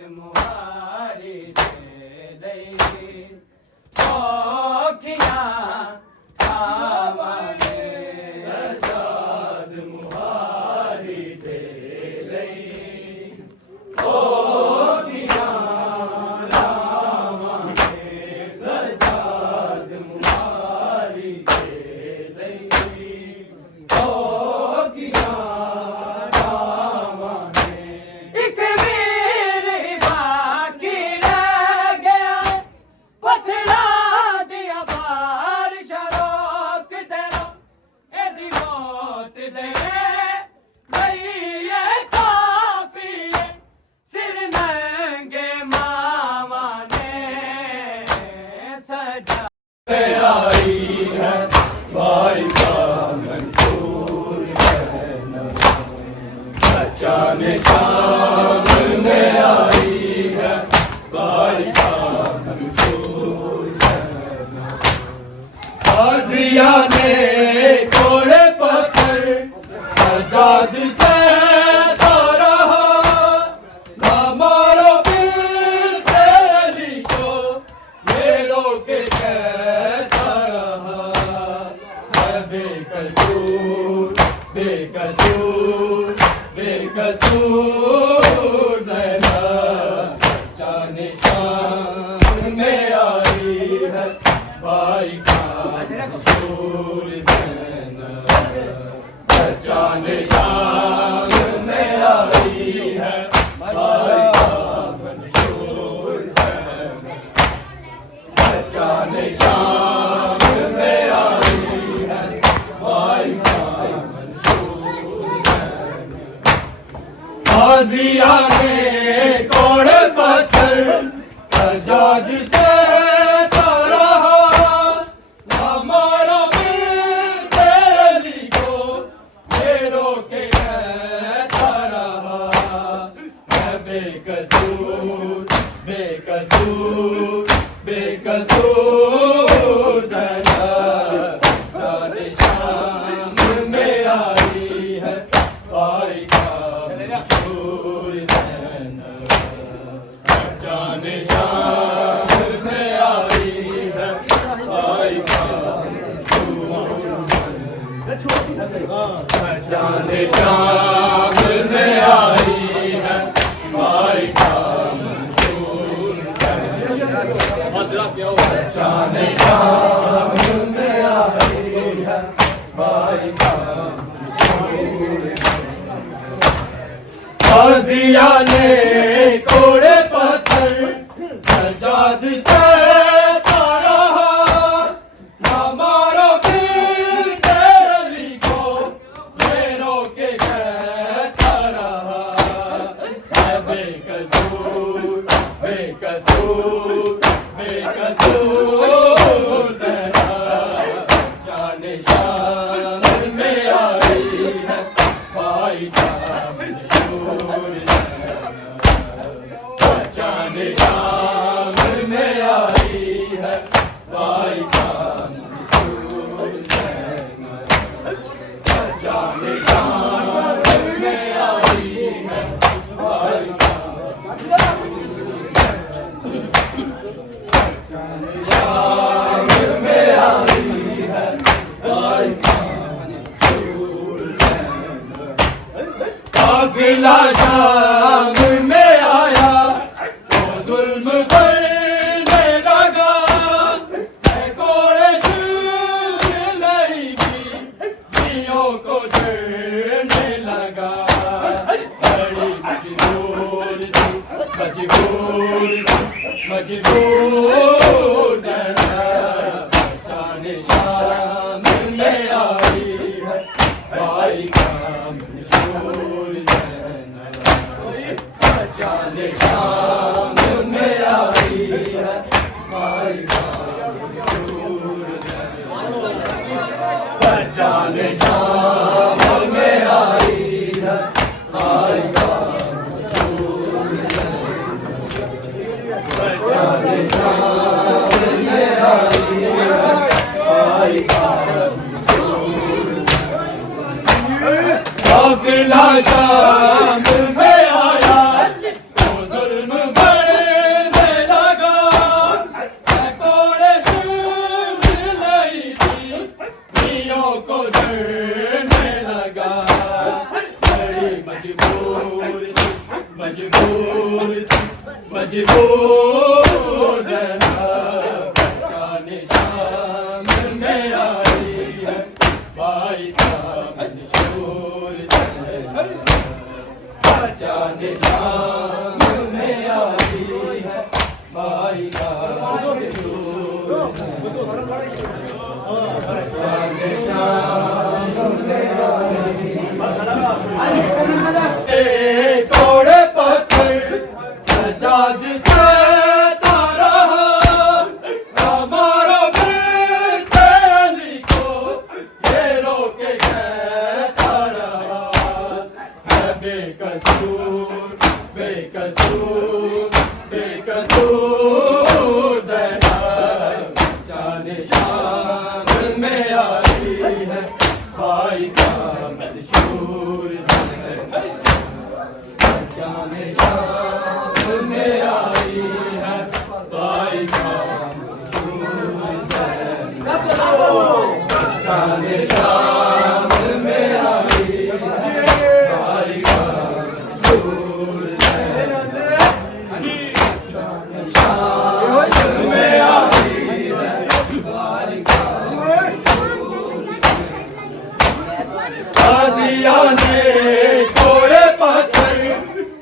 मुहारी दे लई औखियां खावांगे सजाद मुहारी दे लई औखियां लावांगे सजाद मुहारी दे लई औखियां आई है भाई का मंसूर बचाने शाम में आई है भाई का मंसूर गाजिया ने कोड़े पत्थर सजाद से तारा हमारा दिल तेरी को ये रोके बेकसूर बेकसूर बेकसूर ज़ैनब जाने शान में आई है भाई का मंसूर ज़ैनब जाने शान में आई है भाई का मंसूर ज़ैनब जाने शान में आई है भाई का मंसूर गाजिया ने कोड़े पत्थर सजाद से तारा हमारा दिल तेरी को ये रोके कहता रहा मैं बेकसूर बेकसूर बेकसूर ज़ैनब जाने शाम में आई है भाई का मंसूर ज़ैनब जाने शाम में आई है भाई का मंसूर जाने शाम में आई है भाई का मंसूर जाने शाम में आई है भाई का गाजिया ने कोड़े पत्थर सजाद से तारा हमारा दिल तेरी को ये रोके कहता रहा मैं बेकसूर बेकसूर बेकसूर ज़ैनब जाने शान में आई है भाई का मंसूर ज़ैनब जाने शान में आई है भाई का मंसूर ज़ैनब जाने शान में आई है भाई का शाम में आई है भाई का मंसूर ज़ैनब काफिला शाम में आया तो जुल्म करने लगा कोड़े चूर नहीं भी जियों को छेड़ने लगा बड़ी मजबूर थी मजबूर मजबूर ज़ैनब जाने शाम में आई है भाई का मंसूर ज़ैनब जाने शाम में आई है भाई का मंसूर ज़ैनब जाने शाम में आई है भाई का मंसूर जाने शाम में आई है भाई का काफिला शाम में आया तो मजबूर ज़ैनब जाने शाम में आई है भाई का मंशूर ज़ैनब जाने शाम में आई है भाई का मंशूर जाने शाम में आई तोड़े पत्थर सजाद से तारा हमारा बेली को ये रोके कहता रहा है बेकसूर बेकसूर बेकसूर ज़ैनब जाने शाम में आई है भाई का मंशूर जाने शाम में आई है भाई का मंशूर जाने शाम में आई है भाई का मंशूर जाने शाम में आई है भाई का गाजिया ने तोड़े पत्थर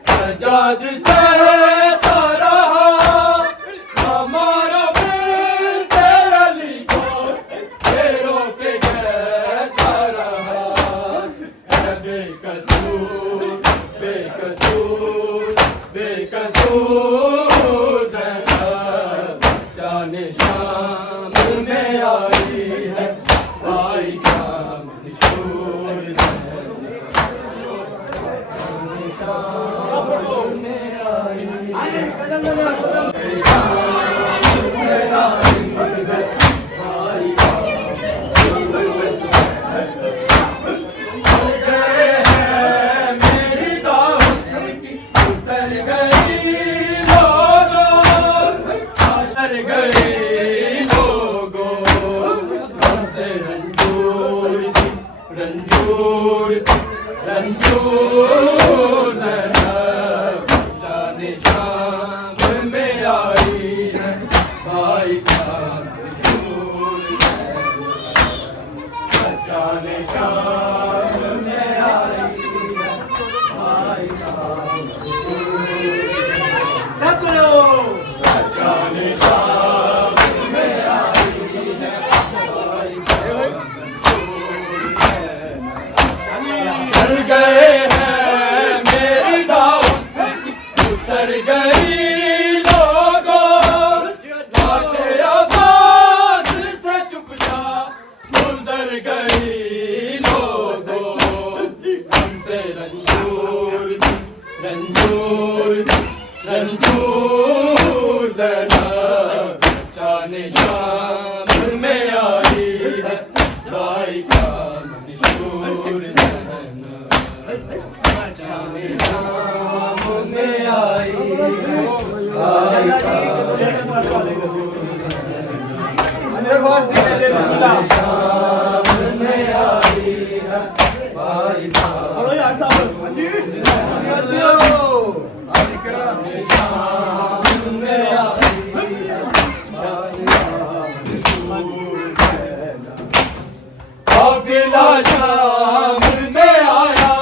सजाद से तारा हमारा बेली को ये रोके कहता रहा है बेकसूर बेकसूर बेकसूर ज़ैनब जाने शाम में आई है भाई का मंशूर जाने शाम में आई मेरी दावत की उतर गई लोगों उतर गई लोगों हमसे रंजूर थी रंजूर थी रंजूर ज़ैनब जाने शाम में आई है भाई का मंशूर जाने शाम में आई है भाई का मंशूर जाने शाम में आई है भाई का चल गए हैं मेरी दावत की उतर गई लोगों लाशे आबाद से चुपचा गुजर गई लोगों हमसे रंजूर रंजूर रंजूर ज़ैनब जाने शाम में आई है भाई का मंशूर जाने शाम में आई है भाई का शाम में आई है भाई का शाम में आई काफिला शाम में आया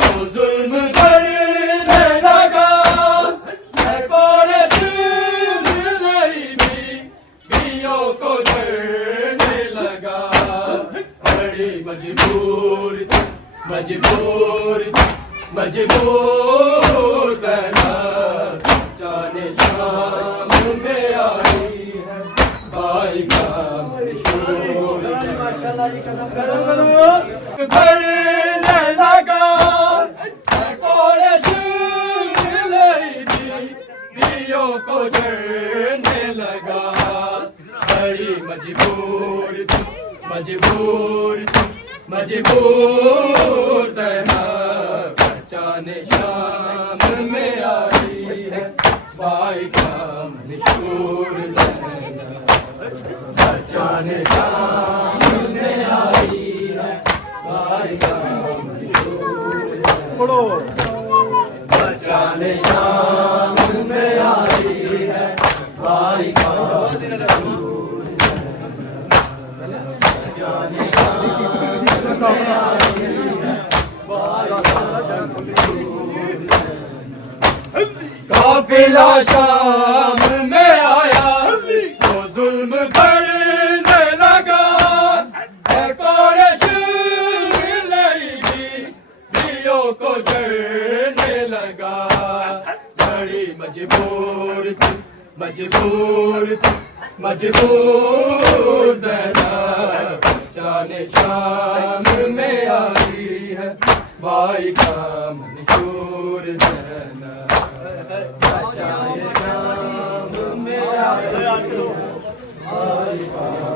तो जुल्म करने लगा कोड़े बीवियों को धरने लगा बड़ी मजबूर मजबूर मजबूर ज़ैनब जाने शाम में आई है भाई का मंशूर करने लगा कोड़े बीवियों को धरने लगा बड़ी मजबूर मजबूर मजबूर ज़ैनब जाने शाम में आई है भाई का मंशूर ज़ैनब जाने शाम में आई है भाई का मंशूर जाने शाम में आई है भाई का जाने काफिला शाम में आया तो जुल्म करने लगा है कोरश दियों को जलने लगा बड़ी मजबूर थी मजबूर ज़ैनब जाने शाम में आई है भाई का मंशूर ज़ैनब जाने शाम में आई है भाई का